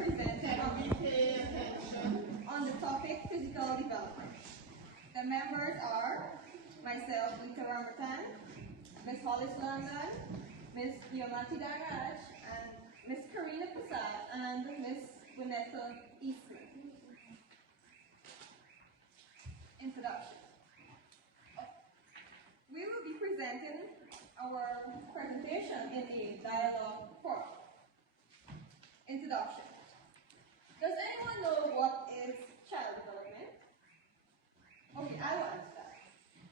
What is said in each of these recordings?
presented on the topic physical development. The members are myself, Lita Ramatan, Miss Hollis London, Miss Diamati Daraj, and Miss Karina Prasad, and Miss Vanessa Eastman. Introduction. We will be presenting our presentation in a dialogue form. Introduction. Does anyone know what is child development? Okay, I will answer that.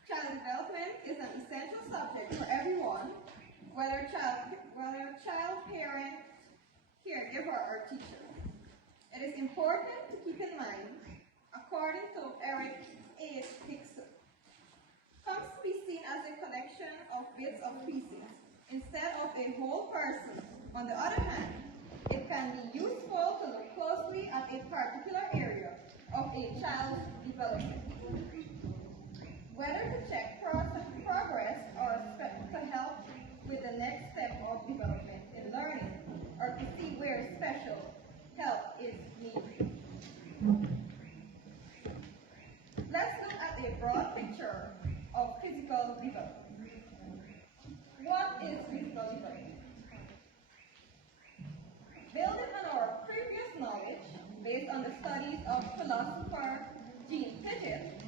Child development is an essential subject for everyone, whether child, parent, caregiver, or teacher. It is important to keep in mind, according to Eric A. Hickson, comes to be seen as a collection of bits of pieces instead of a whole person. On the other hand, it can be useful to look closely at a particular area of a child's development, whether to check progress or to help with the next step of development in learning, or to see where special help is needed. Let's look at a broad picture of physical development. What is physical development? Building on our previous knowledge, based on the studies of philosopher Jean Piaget,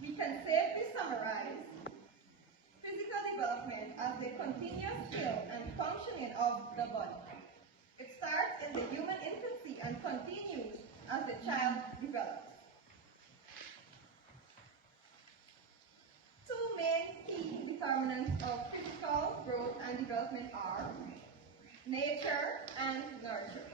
we can safely summarize physical development as the continuous build and functioning of the body. It starts in the human infancy and continues as the child develops. Two main key determinants of physical growth and development are nature and nurture.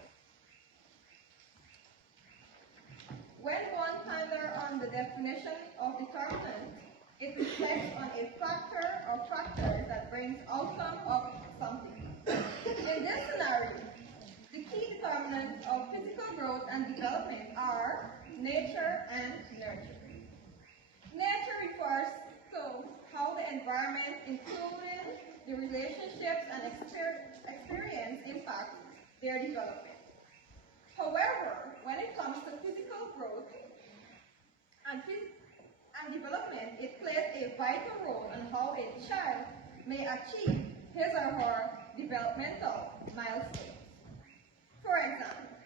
When one ponders on the definition of determinant, it reflects on a factor or factors that brings outcome of something. In this scenario, the key determinants of physical growth and development are nature and nurture. Nature refers to how the environment, including the relationships and experience, impact their development. However, when it comes to physical growth and development, it plays a vital role in how a child may achieve his or her developmental milestones. For example,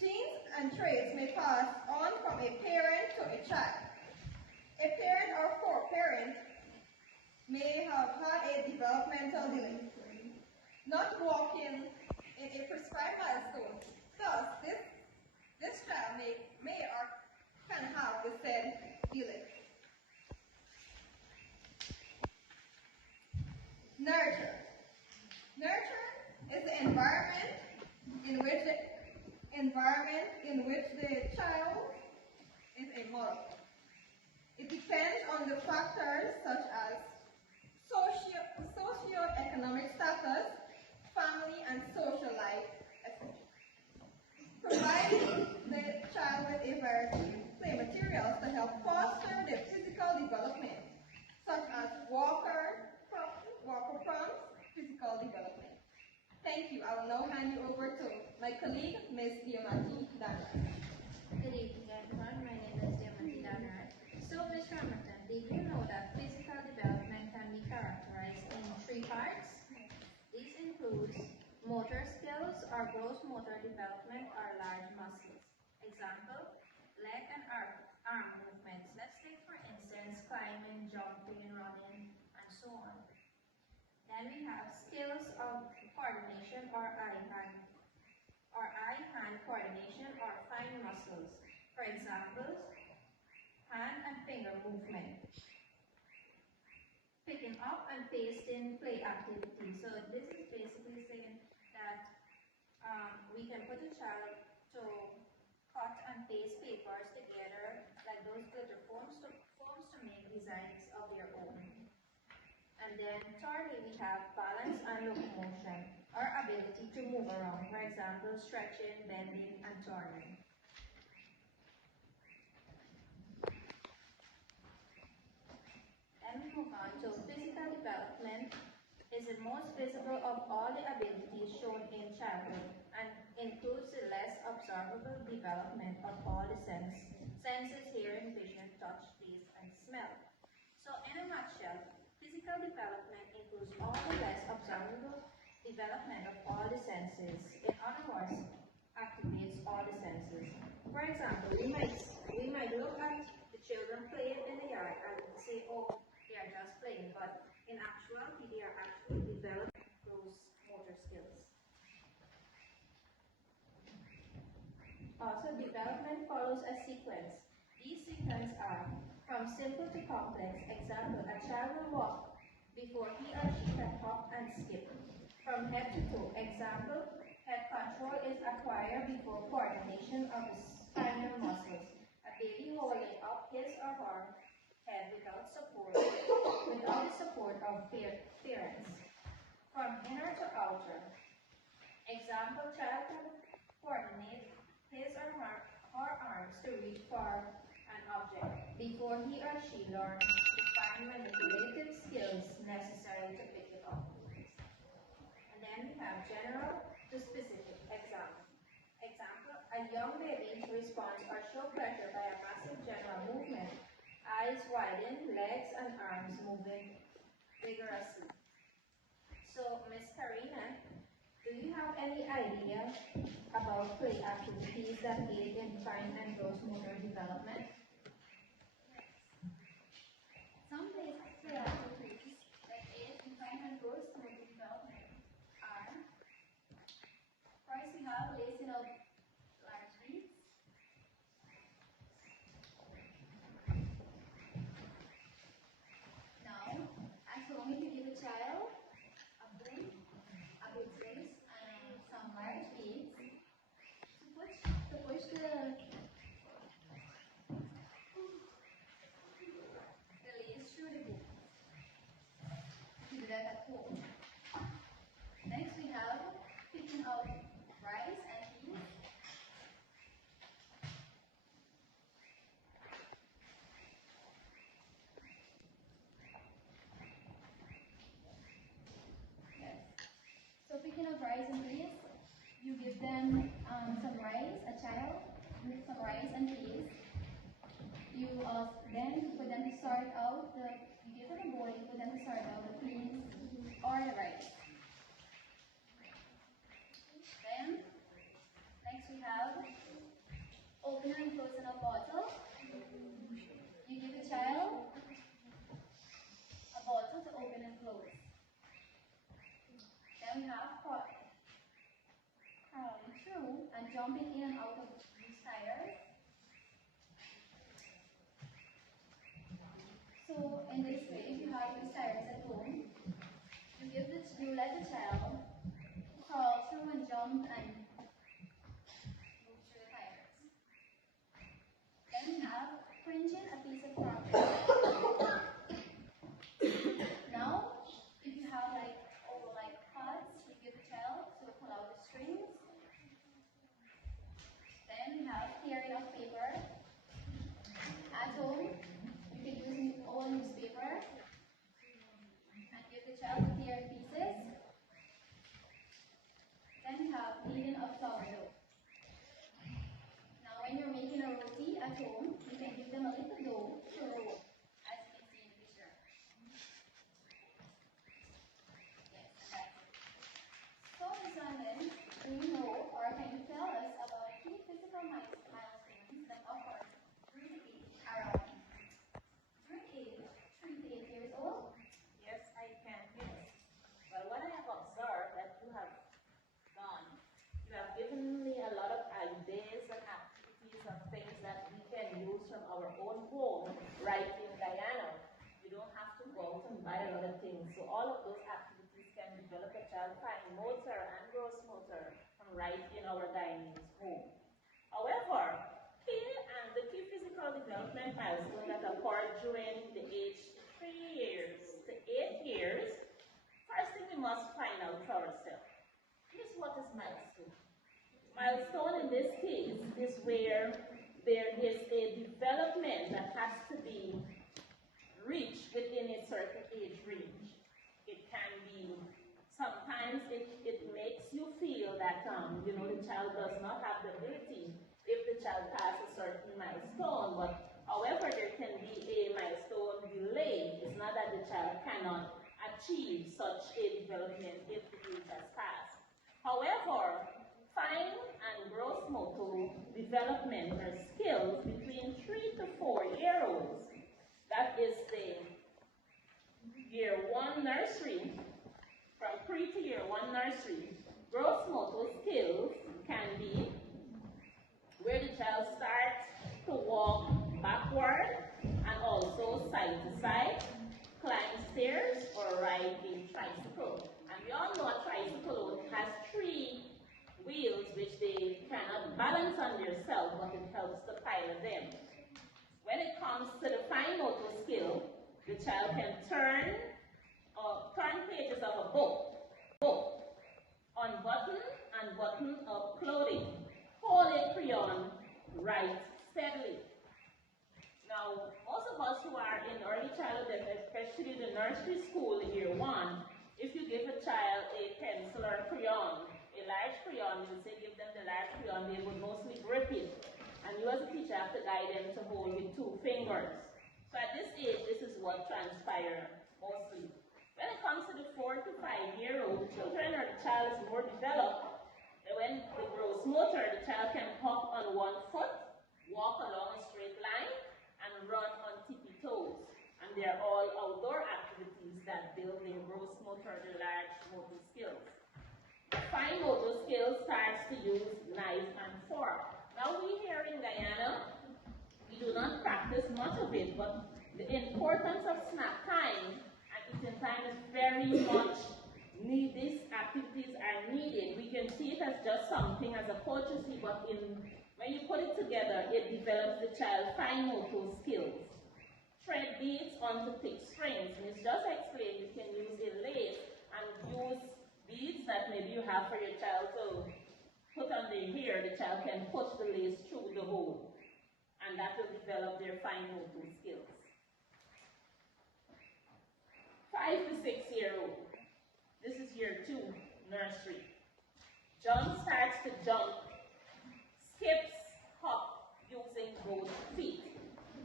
genes and traits may pass on from a parent to a child. A parent or foreparent may have had a developmental delay, not walking in a prescribed milestone. Thus, this child may or can have the said delay. Nurture. Nurture is the environment in which the child is a model. It depends on the factors such as socio-economic status, family and social life, etc. Providing the child with a variety of play materials to help foster their physical development, such as walker prompts physical development. Thank you. I will now hand you over to my colleague, Ms. Diamati Daraj. Good evening, everyone. My name is Diamati Daraj. So, Ms. Ramatan, did you know that physical development can be characterized in three parts? These include motor skills or gross motor development or large muscles. Example, leg and arm movements. Let's take, for instance, climbing, jumping, running, and so on. Then we have skills of coordination or eye-hand coordination or fine muscles. For example, hand and finger movement. Picking up and pasting play activities. So this is basically saying that we can put a child to cut and paste papers together like those glitter forms to make designs of their own. And then thirdly, we have balance and locomotion, or ability to move around. For example, stretching, bending, and turning. Then we move on to physical development is is the most visible of all the abilities shown in childhood and includes the less observable development of all the senses, hearing, vision, touch, taste, and smell. So in a nutshell, physical development includes all the less observable development of all the senses. In other words, activates all the senses. For example, we might look at the children playing in the yard and say, oh, they are just playing, but in actuality, they are actually developing those motor skills. Also, development follows a sequence. These sequences are from simple to complex. Example, a child will walk before he or she can hop and skip. From head to toe. Example, head control is acquired before coordination of the spinal muscles. A baby holding up his or her head without the support of parents. From inner to outer. Example, child can coordinate his or her arms to reach for an object before he or she learns the fine manipulative skills necessary to pick it up. And then we have general to specific. Example, a young baby responds or show pleasure by a massive general movement, eyes widen, legs and arms moving vigorously. So, Miss Karina, do you have any idea about play activities that aid in fine and gross motor development? Some play activities that aid in fine and gross motor development are: first, we have lacing up large beads. Now, at home, you can give a child a broom, a big lace, and some large beads to push the lace through the book. You can do that at home. Next, we have picking out rice and peas. Yes. So picking up rice and peas, you give them some rice, a child, with some rice and peas. You then put them to sort out you give them a bowl, you put them to sort out the peas or the rice. Then, next we have opening and closing a bottle. You give a child a bottle to open and close. Then we have crawling through and jumping in and out of these tires. So in this way, if you have these tires at home, you let the child crawl through and jump and move through the tires. Then we have fringing a piece of property. Now, if you have like pods, you give the child to pull out the strings. Then we have tearing of paper. At home, you can use old newspaper and give the child to tear in pieces. Then we have kneading of sourdough. Now, when you're making a roti at home, you can give them a little dough to roll, as you can see in the picture. Yes, that's it. So, Ms. London, do you know or can you tell us about key physical milestones that occur during the age 3 to 8 years old? Yes, I can. Yes. Well, what I have observed that you have done, you have given me a lot of ideas and activities and things that we can use from our own home right in Guyana. You don't have to go out and buy a lot of things. So all of those activities can develop a child fine motor and gross motor from right in our Guyanese home. However, the key physical development milestone that occurred during the age 3 years to 8 years, first thing we must find out for ourselves is what is milestone. Milestone in this case is where there is a development that has to be reached within a certain age range. It can be Sometimes it makes you feel that the child does not have the ability if the child passes a certain milestone. But however, there can be a milestone delay. It's not that the child cannot achieve such a development if the age has passed. However, fine and gross motor development are skills between 3 to 4-year-olds. That is the year 1 nursery. From pre to year 1 nursery, gross motor skills can be where the child starts to walk backward and also side to side, climb stairs, or ride a tricycle. And we all know a tricycle has 3 wheels which they cannot balance on themselves, but it helps to pilot them. When it comes to the fine motor skill, the child can turn pages of a book, unbutton and button up clothing, hold a crayon, write steadily. Now, most of us who are in early childhood, especially the nursery school in year 1, if you give a child a pencil or a crayon, a large crayon, you would say give them the large crayon, they would mostly grip it. And you as a teacher have to guide them to hold with 2 fingers. So at this age, this is what transpires mostly. When it comes to the 4 to 5-year-old, the children or the child is more developed. When the gross motor, the child can hop on 1 foot, walk along a straight line, and run on tippy toes. And they are all outdoor activities that build their gross motor, the large motor skills. The fine motor skills starts to use knife and fork. Now we here in Guyana, we do not practice much of it, but the importance of snack time and eating time is very much needed. These activities are needed. We can see it as just something as a courtesy, but when you put it together, it develops the child's fine motor skills. Thread beads onto thick strings. Ms. just explained you can use a lace and use beads that maybe you have for your child to put on their hair. The child can push the lace through the hole, and that will develop their fine motor skills. 5 to 6-year-old. This is year 2, nursery. Jump starts to jump, skips, hop using both feet.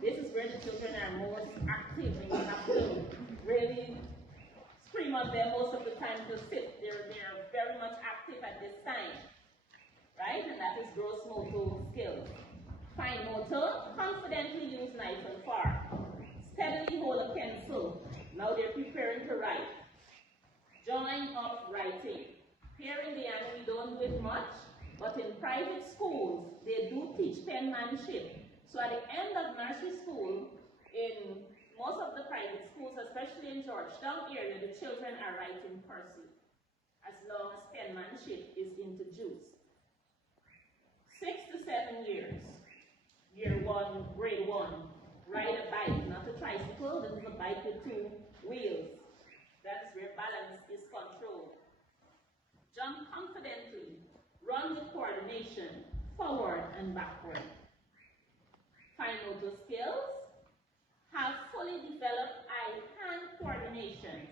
This is where the children are most active, and you have to really scream on them most of the time to sit. They're very much active at this time, right? And that is gross motor skills. Fine motor, confidently use knife and fork. Steadily hold a pencil. Now they're preparing to write. Join up writing. Here in Guyana, we don't do it much, but in private schools, they do teach penmanship. So at the end of nursery school, in most of the private schools, especially in Georgetown area, the children are writing cursive, as long as penmanship is introduced. 6 to 7 years. Year 1, grade 1. Ride a bike, not a tricycle. This is a bike with 2 wheels. That is where balance is controlled. Jump confidently. Run with coordination, forward and backward. Fine motor skills. Have fully developed eye-hand coordination.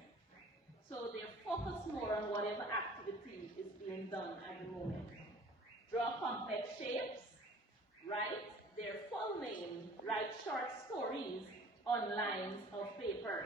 So they focus more on whatever activity is being done at the moment. Draw complex shapes. Write their full name. Write short stories on lines of paper.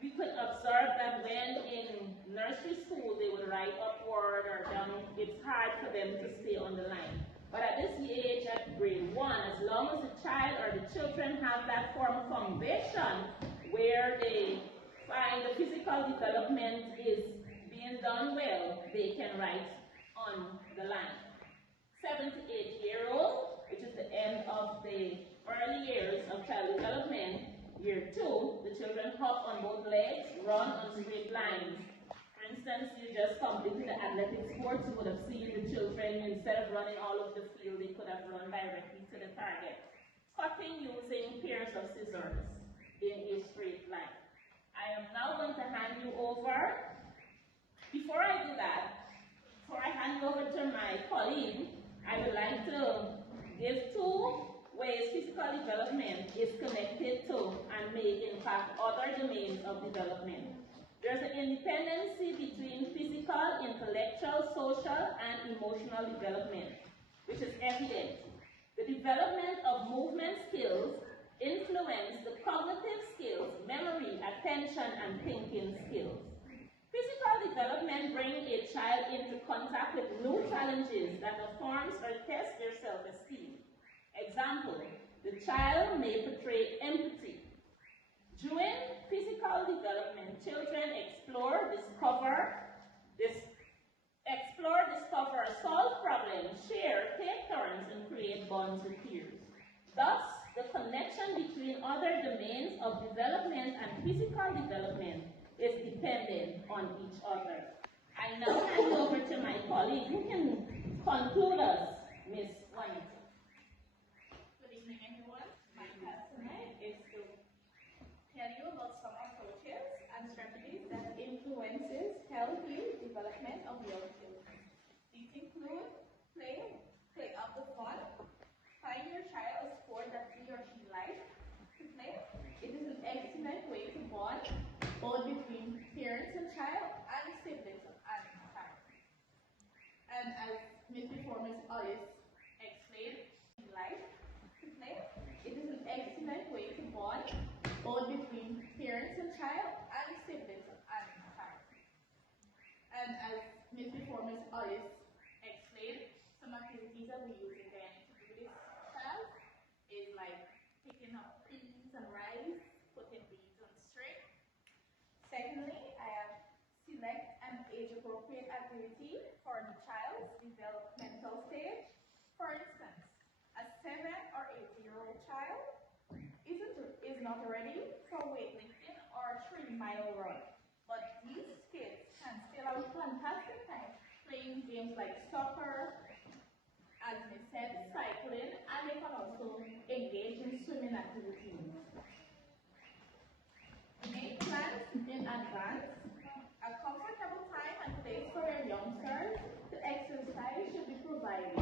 We could observe that when in nursery school they would write upward or down, it's hard for them to stay on the line. But at this age, at grade 1, as long as the child or the children have that form of foundation where they find the physical development is being done well, they can write on the line. 7 to 8-year-old, which is the end of the early years of child development. Year 2, the children hop on both legs, run on straight lines. For instance, you just completed the athletic sports, you would have seen the children, instead of running all over the field, they could have run directly to the target. Cutting using pairs of scissors in a straight line. I am now going to hand you over. Before I do that, before I hand you over to my colleague, I would like to give 2 ways physical development is connected to and may impact other domains of development. The There's an independency between physical, intellectual, social, and emotional development, which is evident. The development of movement skills influence the cognitive skills, memory, attention, and thinking skills. Physical development brings a child into contact with new challenges that affirms or test their self-esteem. Example, the child may portray empathy. During physical development, children explore, discover, solve problems, share, take turns, and create bonds with peers. Thus, the connection between other domains of development and physical development is dependent on each other. I now hand over to my colleague who can conclude us, Ms. Juanita. Good evening, everyone. My task tonight is to tell you about some approaches and strategies that influences healthy development of young children. These include play up the fun, find your child a sport that he or she likes to play. It is an excellent way to bond both between parents and child and siblings and child. And as before Ms. Alice explained, life to play. It is an excellent way to bond both between parents and child and siblings and child. And as before Ms. Alice explained, some activities that we use again to do this child is like picking up peas and rice, putting beads on string. Secondly, I have select an age-appropriate activity for the child's developmental stage. For instance, a 7 or 8-year-old child is not ready for weightlifting or 3-mile run, but these kids can still have a fantastic time playing games like soccer, as we said, cycling, and they can also engage in swimming activities. Make plans in advance. A comfortable time and place for your youngsters to exercise should be provided.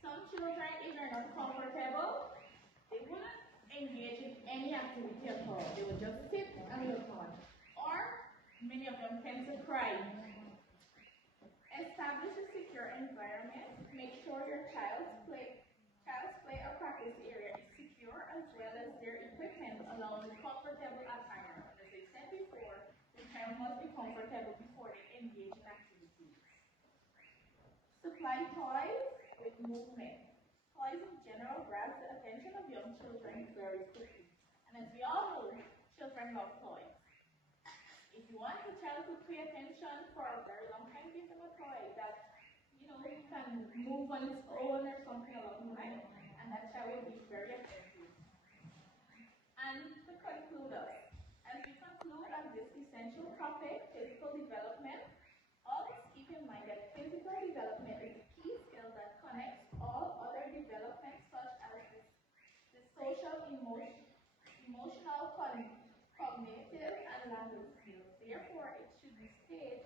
Some children, if they're not comfortable, they wouldn't engage in any activity at all. They would just sit and look on. Or many of them tend to cry. Establish a secure environment. Make sure your child's play or practice area is secure, as well as their equipment allows a comfortable attire. As I said before, the child must be comfortable before they engage in activities. Supply toys with movement. Toys in general grabs the attention of young children very quickly. And as we all know, children love toys. If you want the child to pay attention for a very long time, give them a toy that, can move on its own or something along the line, and that child will be very attentive. And to conclude us, as we conclude on this essential topic, physical development, always keep in mind that physical development is a key skill that connects all other developments such as the social, emotional, cognitive, and language skills. Therefore, it should be staged